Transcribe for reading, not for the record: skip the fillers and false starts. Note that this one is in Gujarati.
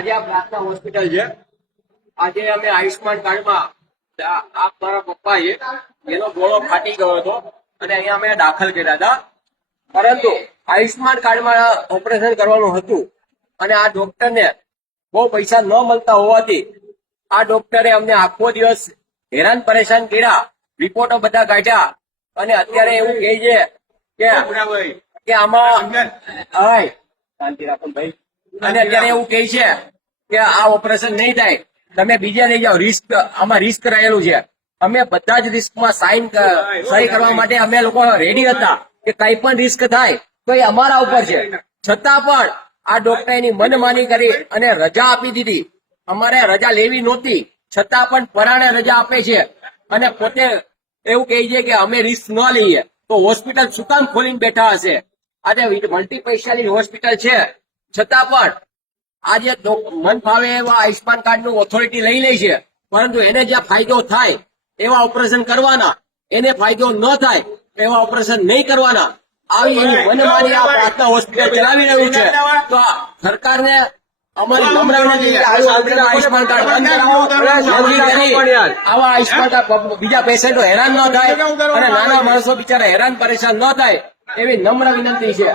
આજે આ પ્રાર્થના હોસ્પિટલ છે. આજે અમે આયુષ્માન કાર્ડમાં આ મારા પપ્પા છે, એનો ગોળો ફાટી ગયો હતો અને અહીંયા અમે દાખલ કર્યા હતા. પરંતુ આયુષ્માન કાર્ડમાં ઓપરેશન કરવાનું હતું અને આ ડોક્ટરને બહુ પૈસા ન મળતા હોવાથી આ ડોક્ટરે અમને આખો દિવસ હેરાન પરેશાન કર્યા, રિપોર્ટો બધા કાઢ્યા અને અત્યારે એવું કહે છે કે આમાં શાંતિ રાખો ભાઈ. અને અત્યારે એવું કહે છે કે આ ઓપરેશન નહીં થાય, તમે બીજા લઈ જાઓ, રિસ્ક આમાં રિસ્ક રહેલું છે. અમે બધા જ રિસ્કમાં સહી કરવા માટે અમે લોકો રેડી હતા કે કઈ પણ રિસ્ક થાય તો એ અમારા ઉપર છે. છતાં પણ આ ડોક્ટર એની મનમાની કરી અને રજા આપી દીધી. અમારે રજા લેવી નહોતી, છતાં પણ પરાણે રજા આપે છે અને પોતે એવું કહે છે કે અમે રિસ્ક ન લઈએ. તો હોસ્પિટલ શું કામ ખોલીને બેઠા હશે? આજે મલ્ટી સ્પેશિયાલિટી હોસ્પિટલ છે, છતાં પણ આજે મન ફાવે એવા આયુષ્માન કાર્ડ નું ઓથોરિટી લઈ લે છે, પરંતુ એને જ્યાં ફાયદો થાય એવા ઓપરેશન કરવાના, એને ફાયદો ન થાય એવા ઓપરેશન નહીં કરવાના. આવી એની મનમાની આ પ્રાર્થના હોસ્પિટલ ચલાવી રહ્યું છે. તો સરકારને અમારી નમ્ર વિનંતી છે, આયુષ્માન કાર્ડ બંધ કરાવો, આવા આયુષ્માન કાર્ડ બીજા પેશન્ટો હેરાન ન થાય અને નાના માણસો બિચારા હેરાન પરેશાન ન થાય એવી નમ્ર વિનંતી છે.